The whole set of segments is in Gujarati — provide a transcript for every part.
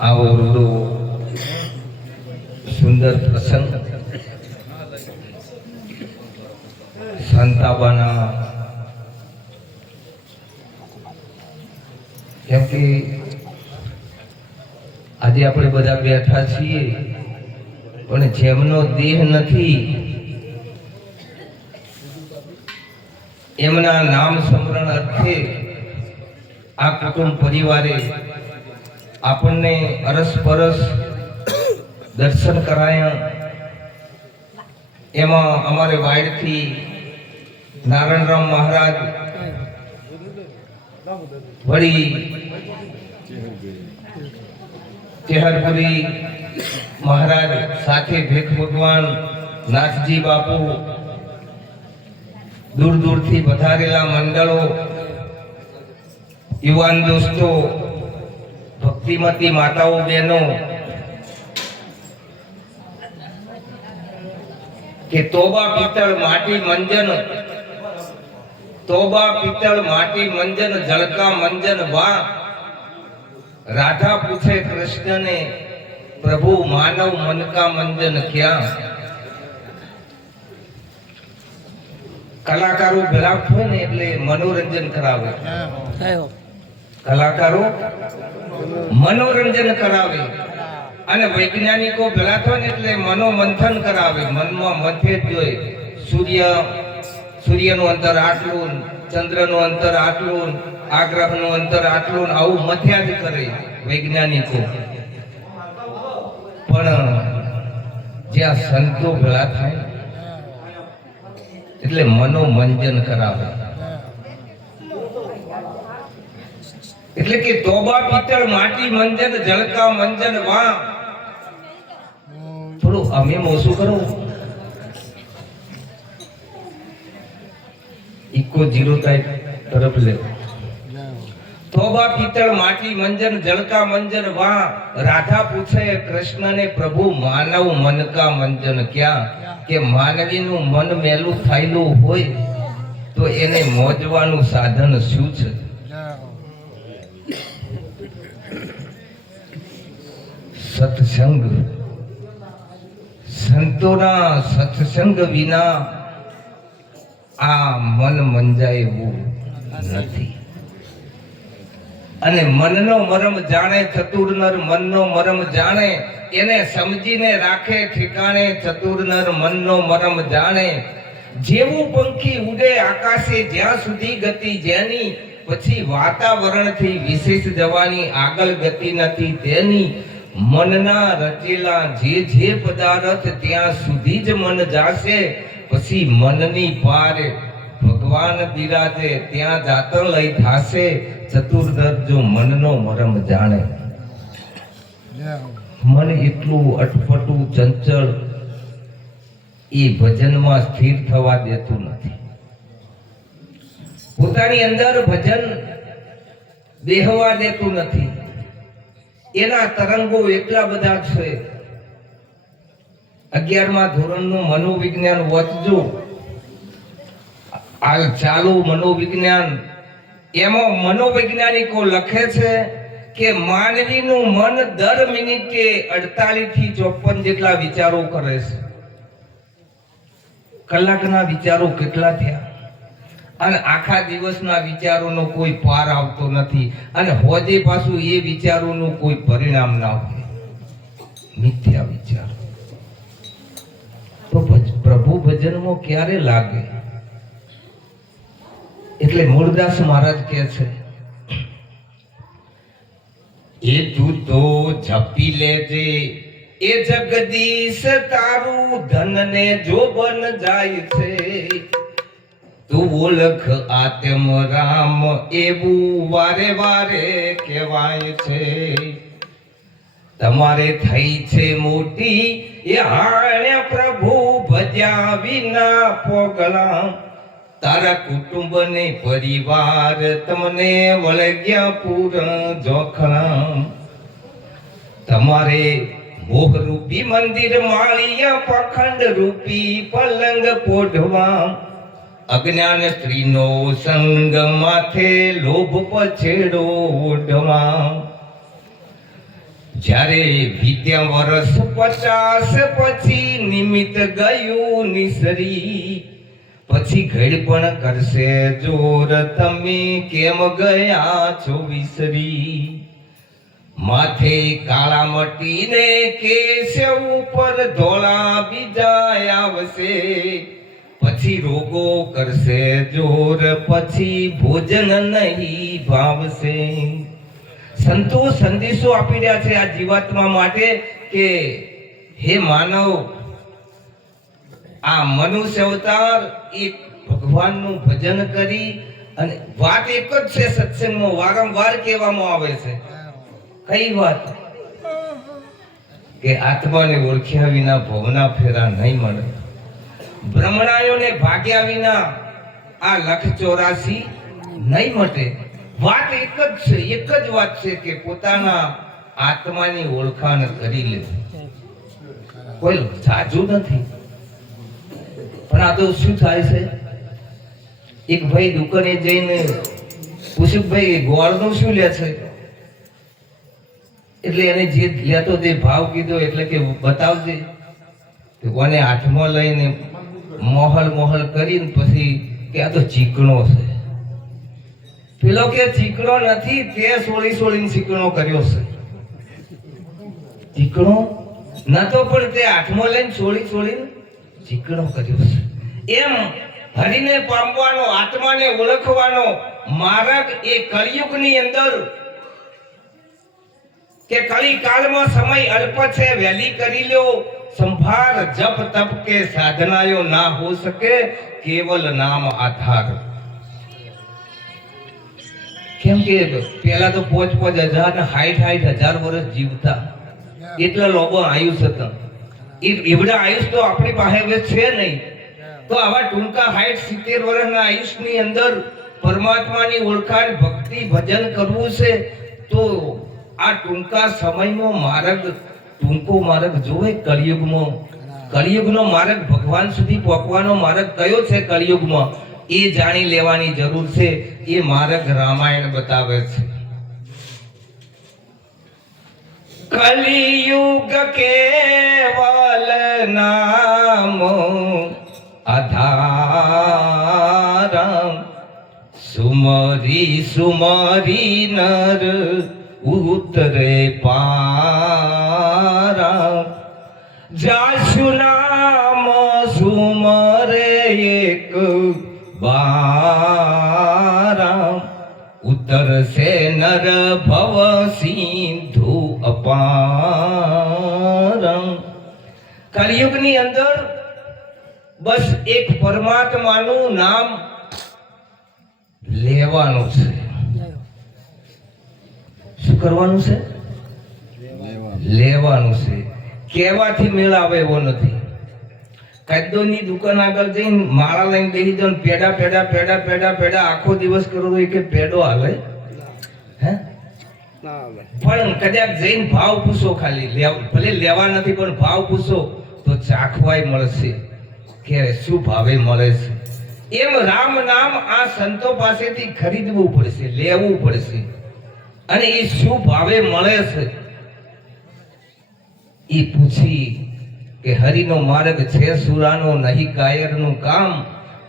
આવો રૂડો સુંદર પ્રસંગ સંતાબાના, કેમ કે આજે આપણે બધા બેઠા છીએ પણ જેમનો દેહ નથી એમના નામ સ્મરણ અર્થે આ કુટુંબ પરિવારે આપણને અરસપરસ દર્શન કરાયા. એમાં અમારે વાડથી નારાયણરામ મહારાજ, વળી ચેહરપુરી મહારાજ, સાથે ભેખ ભગવાન નાથજી બાપુ, દૂર દૂરથી પધારેલા મંડળો, યુવાન દોસ્તો, ભક્તિમતી માતાઓ બહેનો, કે તોબા પિત્તળ માટી મંજન, તોબા પિત્તળ માટી મંજન, જળકા મંજન વા. રાધા પૂછે કૃષ્ણને, પ્રભુ માનવ મન કા મંજન ક્યાં. કલાકારો ભેળા હોય ને એટલે મનોરંજન કરાવે, કલાકારો મનોરંજન કરાવે અને વૈજ્ઞાનિકો ભેળા થાય ને એટલે મનોમંથન કરાવે. મનમાં મથે જ જોઈએ સૂર્યનું અંતર આટલું, ચંદ્રનું અંતર આટલું, આ ગ્રહનું અંતર આટલું, આવું મથ્યા જ કરે વૈજ્ઞાનિકો. પણ જ્યાં સંતો ભેળા થાય એટલે મનોમંજન કરાવે. એટલે કે તોબા પિત્તળ માટી મંજન, જળકા મંજન વા. થોડું અમે મોસું કરો, ઇકો 0 તરફ લે. તોબા પિત્તળ માટી મંજન, જળકા મંજન વા. રાધા પૂછે કૃષ્ણને, પ્રભુ માનવ મન કા મંજન ક્યાં. કે માનવીનું મન મેલું થયેલું હોય તો એને મોજવાનું સાધન શું છે? સત્સંગ. સંતોના સત્સંગ વિના આ મન મંજાય એવું નથી. અને મનનો મરમ જાણે ચતુર નર, મનનો મરમ જાણે, એને સમજીને રાખે ઠેકાણે. ચતુર નર મનનો મરમ જાણે. જેવું પંખી ઉડે આકાશે, જ્યાં સુધી ગતિ જેની, પછી વાતાવરણથી વિશેષ જવાની આગળ ગતિ નથી તેની. મનના રચેલા જે પદાર્થ ત્યાં સુધી જ મન જાશે, પછી મનની પારે ભગવાન બિરાજે ત્યાં જાતર લઈ થાશે. ચતુર્નર જો મનનો મરમ જાણે. મન એટલું અટપટું ચંચળ એ ભજનમાં સ્થિર થવા દેતું નથી. પોતાની અંદર ભજન બેહવા દેતું નથી. એના તરંગો એટલા બધા છે. 11મા ધોરણનું મનોવિજ્ઞાન વાંચજો, આ ચાલુ મનોવિજ્ઞાન. એમાં મનોવૈજ્ઞાનિકો લખે છે કે માનવીનું મન દર મિનિટે 48 થી 54 જેટલા વિચારો કરે છે. કલાકના વિચારો કેટલા થયા? અને આખા દિવસના વિચારોનો કોઈ પાર આવતો નથી. અને હોજે પાછું એ વિચારોનું કોઈ પરિણામ ના હોય, મિથ્યા વિચારો. તો પ્રભુ ભજનમાં ક્યારે લાગે? એટલે મૂળદાસ મહારાજ કહે છે, એ તું તો જપી લેજે એ જગદીશ, તારું ધન ને જો બન જાય છે. તું ઓળખ આત્મ રામ, એવું વારે વારે કહેવાય છે. તમારે થઈ છે મોટી એ હાણે, પ્રભુ ભજ્યા વિના પોગળા. તારા કુટુંબ ને પરિવાર તમને વળગ્યા પૂરા જોખણા. તમારે મોહ રૂપી મંદિર માળિયા, પખંડ રૂપી પલંગ પોઢવા. અજ્ઞાન સ્ત્રીનો સંગ માથે લોભ પછેડો ઓઢવા. જ્યારે વીત્યા વર્ષ 50 પછી નિમિત્ત ગયું નિસરી, પછી ઘડપણ કરશે જોર તમે કેમ ગયા છો વિસરી. માથે કાળા મટીને કેશ ઉપર ધોળા બીજા આવશે, પછી રોગો કરશે જોર પછી ભોજન નહીં ભાવશે. સંતો સંદેશો આપી રહ્યા છે આ જીવાત્મા માટે કે હે માનવ, આ મનુષ્ય અવતાર એક ભગવાનનું ભજન કરી, અને વાત એક જ છે સત્સંગમાં વારંવાર કહેવામાં આવે છે. કઈ વાત? કે આત્માને ઓળખ્યા વિના ભવના ફેરા નહીં મળે. બ્રહ્મણાયોને ભાગ્યા વિના આ 184 નહીં મટે. વાત એક જ છે, એક જ વાત છે કે પોતાના આત્માની ઓળખાણ કરી લે. કોઈ સાજુ નથી. પણ આ તો શું થાય છે, એક ભાઈ દુકાને જઈને પૂછ્યું, ભાઈ ગોળનું શું લે છે? એટલે એને જે લેતો તે ભાવ કીધો, એટલે કે બતાવજે. કોને હાથમાં લઈને મોહલ કરીને પછી કે આ તો ચીકણો છે. પેલો કે ચીકણો નથી, તે સોળીને ચીકણો કર્યો છે. ચીકણો નતો, પણ તે હાથમાં લઈને સોળીને ચીકણો કર્યો છે. એમ હરિને પામવાનો, આત્માને ઓળખવાનો માર્ગ એ કળિયુગની અંદર, કે કળી કાળમાં સમય અલ્પ છે, વહેલી કરી લ્યો સંભાર. જપ તપ કે સાધનાયો ના હો શકે, કેવલ નામ આધાર. કેમ કે પેલા તો 5,000 ને 60,000 વર્ષ જીવતા, એટલા લોકો આયુષ હતા. એવડા આયુષ તો આપણી પાસે હવે છે નહીં. તો આવા ટૂંકા 60-70 વર્ષના આયુષની અંદર પરમાત્માની ઓળખાણ, ભક્તિ, ભજન કરવું છે, તો આ ટૂંકા સમયનો માર્ગ, ટૂંકો માર્ગ જોવે કળિયુગમાં. કળિયુગનો માર્ગ, ભગવાન સુધી પહોંચવાનો માર્ગ કયો છે કળિયુગમાં, એ જાણી લેવાની જરૂર છે. એ માર્ગ રામાયણ બતાવે છે. કલિયુગ કેવલ નામ આધાર, સુમરી નર ઉતરે પારા. જાસુ નામ સુમરે એક બારા, ઉતરશે નર ભવ સિંધુ અપાર. કળિયુગની અંદર બસ એક પરમાત્માનું નામ લેવાનું છે. શું કરવાનું છે? લેવાનું છે. કહેવાથી મેળ આવે એવો નથી. કાયદોની દુકાન આગળ જઈને માળા લઈને બેસી જાવ, પેડા આખો દિવસ કરો તો કે પેડો હાલે? હે? પણ કદાચ જઈને ભાવ પૂછો, ખાલી ભલે લેવા નથી પણ ભાવ પૂછો તો ચાખવાય મળશે કે શું ભાવે મળે છે. એમ રામ નામ આ સંતો પાસેથી ખરીદવું પડશે, લેવું પડશે. અને એ શું ભાવે મળે છે એ પૂછી કે હરિનો માર્ગ છે સુરાનો, નહીં કાયરનું કામ.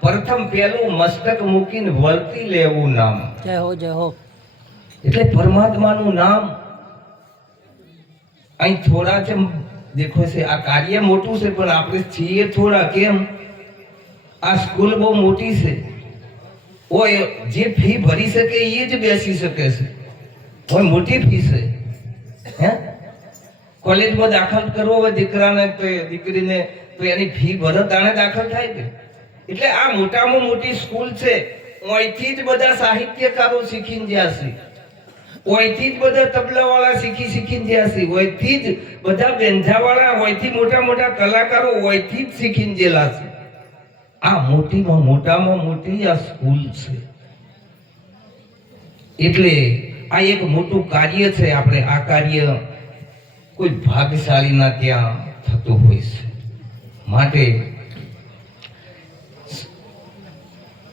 પ્રથમ પેલું મસ્તક મૂકીને વળતી લેવું નામ. જય હો, જય હો. એટલે પરમાત્માનું નામ અહીં થોડા છે. દેખો છે આ કાર્ય મોટું છે, પણ આપણે છીએ થોડા. કેમ? આ સ્કૂલ બહુ મોટી છે. ઓય જે ફી ભરી શકે એ જ બેસી શકે છે. ઓય મોટી ફી છે. હે? કોલેજમાં દાખલ કરવો હોય દીકરાને તો દીકરીને, તો એની ફી ભરો તાણે દાખલ થાય કે. એટલે આ મોટામાં મોટી સ્કૂલ છે. ઓયથી જ બધા સાહિત્યકારો શીખીને ગયા છે. ઓયથી જ બધા તબલાવાળા શીખીને ગયા છે. ઓયથી જ બધા બેંજાવાળા, ઓયથી મોટા કલાકારો ઓયથી જ શીખીને ગયેલા છે. આ મોટામાં મોટી આ સ્કૂલ છે. એટલે આ એક મોટું કાર્ય છે. આપણે આ કાર્ય કોઈ ભાગ્યશાળીના ત્યાં થતું હોય છે. માટે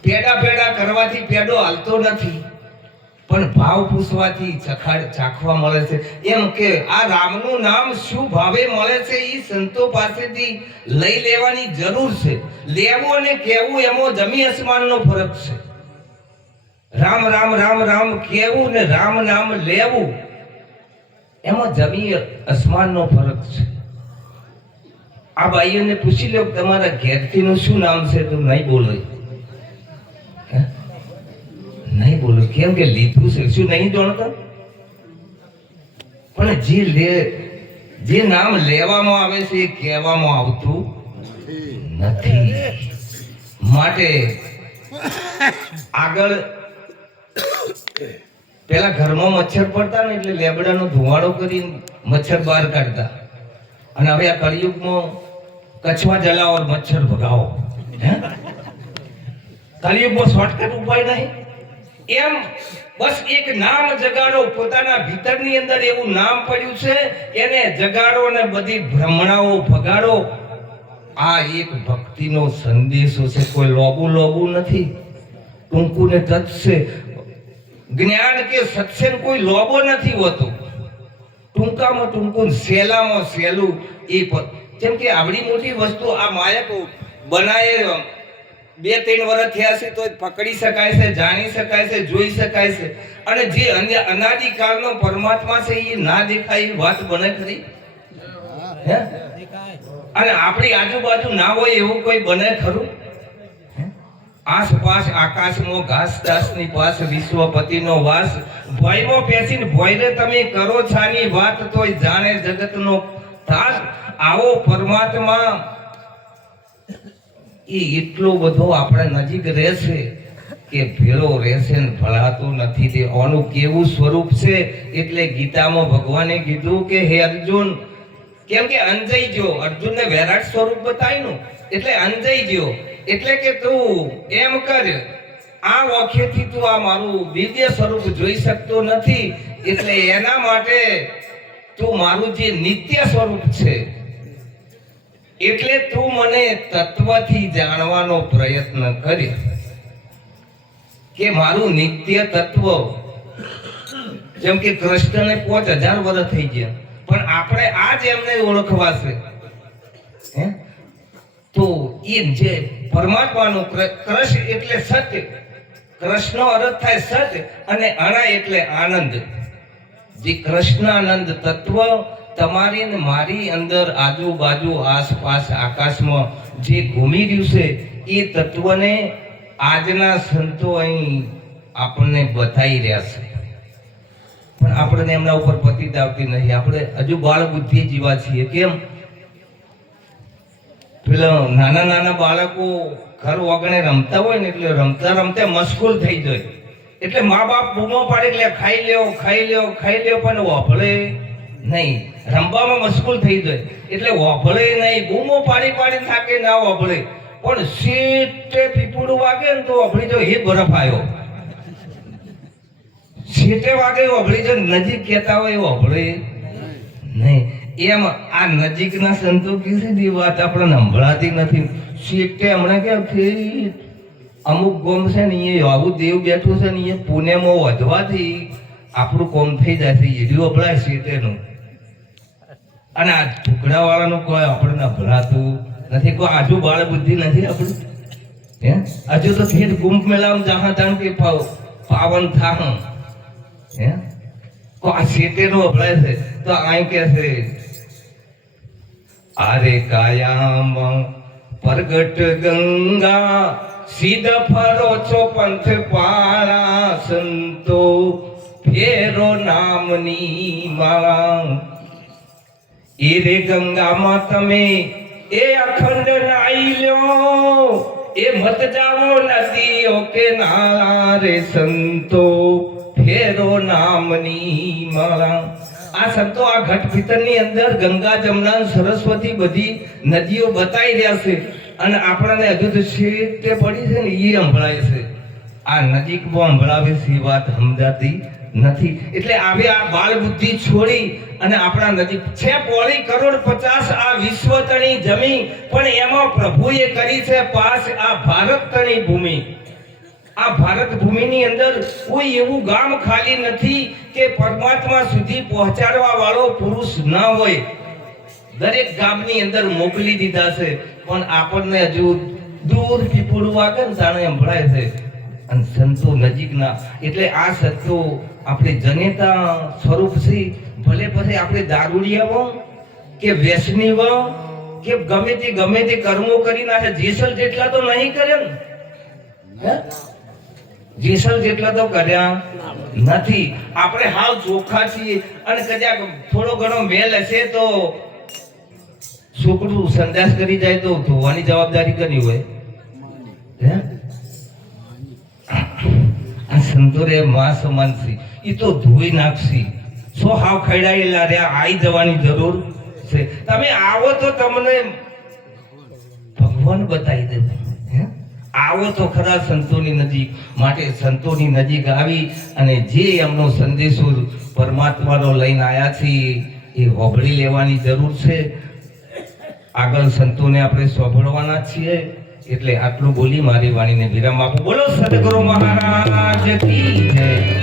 પેડા કરવાથી પેડો હાલતો નથી, પણ ભાવ પૂછવાથી ચાખવા મળે છે. એમ કે આ રામનું નામ શું ભાવે મળે છે એ સંતો પાસેથી લઈ લેવાની જરૂર છે. લેવું અને કહેવું એમાં જમીન આસમાનનો ફરક છે. રામ રામ રામ રામ કહેવું ને રામ નામ લેવું એમાં જમીન આસમાનનો ફરક છે. આ ભાઈઓને પૂછી લો તમારા ઘેરથીનું શું નામ છે તો નહીં બોલો, નહીં બોલો. કેમ કે લીધું છે શું નહીં જાણતા? પણ જે નામ લેવામાં આવે છે એ કહેવામાં આવતું નથી. માટે આગળ પેલા ઘરમાં મચ્છર પડતા ને એટલે લેબડાનો ધુવાડો કરીને મચ્છર બહાર કાઢતા, અને હવે આ કળિયુગમાં કછવા જલાવો મચ્છર ભગાવો. કળિયુગમાં શોર્ટકટ ઉપાય નહીં. એમ બસ એક નામ જગાડો, પોતાના ભીતરની અંદર એવું નામ પડ્યું છે એને જગાડો અને બધી ભ્રમણાઓ ભગાડો. આ એક ભક્તિનો સંદેશો છે. કોઈ લોબુ નથી, ટૂંકું ને તત્ છે. જ્ઞાન કે સત્સંગ કોઈ લોબો નથી હોતો, ટૂંકામાં ટૂંકું સહેલામાં સહેલું. એ જેમ કે આવડી મોટી વસ્તુ આ માયક બનાવે 2-3 વર્ષ થયા છે તો પકડી શકાય છે, જાણી શકાય છે, જોઈ શકાય છે. અને જે અનાદિકાળનો પરમાત્મા છે એ ના દેખાય એ વાત બને ખરી? અને આપણી આજુબાજુ ના હોય એવું કોઈ બને ખરું? આસપાસ આકાશમાં ઘાસ દાસની પાસ વિશ્વપતિનો વાસ. ભયમાં પેસીને ભયરે તમે કરો છાની વાત તોય જાણે જગતનો તાત. આવો પરમાત્મા એ એટલો બધો આપણે નજીક રહેશે કે ભેળો રહેશે ને ભળાતો નથી. તે આનું કેવું સ્વરૂપ છે? એટલે ગીતામાં ભગવાને કીધું કે હે અર્જુન, કેમ કે અંજઈ ગયો. અર્જુનને વિરાટ સ્વરૂપ બતાવ્યું એટલે અંજઈ ગયો. એટલે કે તું એમ કર, આ ઓખેથી તું આ મારું દિવ્ય સ્વરૂપ જોઈ શકતો નથી, એટલે એના માટે તું મારું જે નિત્ય સ્વરૂપ છે એટલે તું મને તત્વથી જાણવાનો પ્રયત્ન કરી કે મારું નિત્ય તત્વ. જેમ કે કૃષ્ણને 5000 વર્ષ થઈ ગયા પણ આપણે આજ એમને ઓળખવા છે. તો એ જે પરમાત્માનું કૃષ્ણ એટલે સત્ય, કૃષ્ણ અર્થ થાય સત્ય, અને અણા એટલે આનંદ. જે કૃષ્ણાનંદ તત્વ તમારી ને મારી અંદર આજુબાજુ આસપાસ આકાશમાં જે ઘૂમી રહ્યું છે એ તત્વને આજના સંતો અહીં આપણને બતાવી રહ્યા છે. પણ આપણને એમના ઉપર પતિત આવતી નથી. આપણે હજુ બાળ બુદ્ધિ જીવા છીએ. કેમ? પેલા નાના બાળકો ઘર ઓગણે રમતા હોય ને એટલે રમતા રમતા મશગુલ થઈ જાય એટલે મા બાપ બૂમો પાડે એટલે ખાઈ લ્યો પણ વાપરે નહીં. રમવામાં મશગુલ થઈ જાય એટલે વાપરે નહીં. બૂમો પાડી થાકે ના વાપરે. પણ સીટે પીપળું વાગે ને તો વાપરી જો હે બરફ આવ્યો. સીટે વાગે વાપરી જો નજીક કહેતા હોય વાપરે નહીં. એમ આ નજીકના સંતો કીધી વાત આપણે સંભળાતી નથી. સીટે હમણાં કેમ કે અમુક ગોમ છે ને એ આવું દેવ બેઠું છે ને એ પુણેમાં વધવાથી આપણું કોમ થઈ જાય છે. એડિયું અભળાય સીટેનું. અને આ ટુકડા વાળાનું કોઈ આપણે અભળાતું નથી. કોઈ આજુ બાળ બુદ્ધિ નથી આપણી. હજુ તો ઠેઠ ગુંફ મેળામાં જહા જાણ કે પાવન થાહ આ સીટેનું અભળાય છે. તો અહીં કે છે આરે કાયામ પ્રગટ ગંગા સીધ ફરો છો પંથ પાળા સંતો ફેરો નામની માળા. એ રે ગંગામાં તમે એ અખંડ નાઈ લ્યો, એ મત જાવો નદીઓ કે નાળા રે સંતો ફેરો નામની માળા. આ સંતો આ ઘટ ભીતરની અંદર ગંગા જમના સરસ્વતી બધી નદીઓ બતાવી રહ્યા છે અને આપણને હજુ તો શેતે પડી છે ને એ સંભળાય છે. આ નજીકમાં સંભળાવે છે વાત સમજાતી નથી. એટલે આવે આ બાળ બુદ્ધિ છોડી અને આપણા નજીક છે 2.50 આ વિશ્વ તણી જમી પણ એમાં પ્રભુએ કરી છે પાસ આ ભારત તણી ભૂમિ. આ ભારત ભૂમિની અંદર કોઈ એવું ગામ ખાલી નથી કે પરમાત્મા સુધી પહોંચાડવા વાળો પુરુષ ન હોય. દરેક ગામની અંદર મોકલી દીધા છે, પણ આપણને હજુ દૂર પીપળું વાગે ને જાણે સંભળાય છે, અને સંતો નજીકના. એટલે આ સંતો આપણે જનેતા સ્વરૂપ છે. ભલે પછી આપણે દારૂડિયા કે વ્યસની કે ગમે તે કર્મો કરી નાખે, જેસલ જેટલા તો નહીં કરે ને, જેસલ જેટલા તો કર્યા નથી. આપણે હાવ ચોખ્ખા છીએ, અને કદાચ થોડો ઘણો મેલ હશે તો છોકરું સંદાસ કરી જાય તો ધોવાની જવાબદારી કરી હોય. આ સંતોરે માં સમાન છે, એ તો ધોઈ નાખશી. સો હાવ ખડાયેલા રહ્યા, આવી જવાની જરૂર છે. તમે આવો તો તમને ભગવાન બતાવી દે. આવો તો ખરા સંતોની નજીક. માટે સંતોની નજીક આવી અને જે એમનો સંદેશો પરમાત્માનો લઈને આવ્યા છે એ હોભળી લેવાની જરૂર છે. આગળ સંતોને આપણે સાંભળવાના છીએ. એટલે આટલું બોલી મારી વાણીને વિરામ આપું. બોલો સદગુરુ મહારાજ કી જય.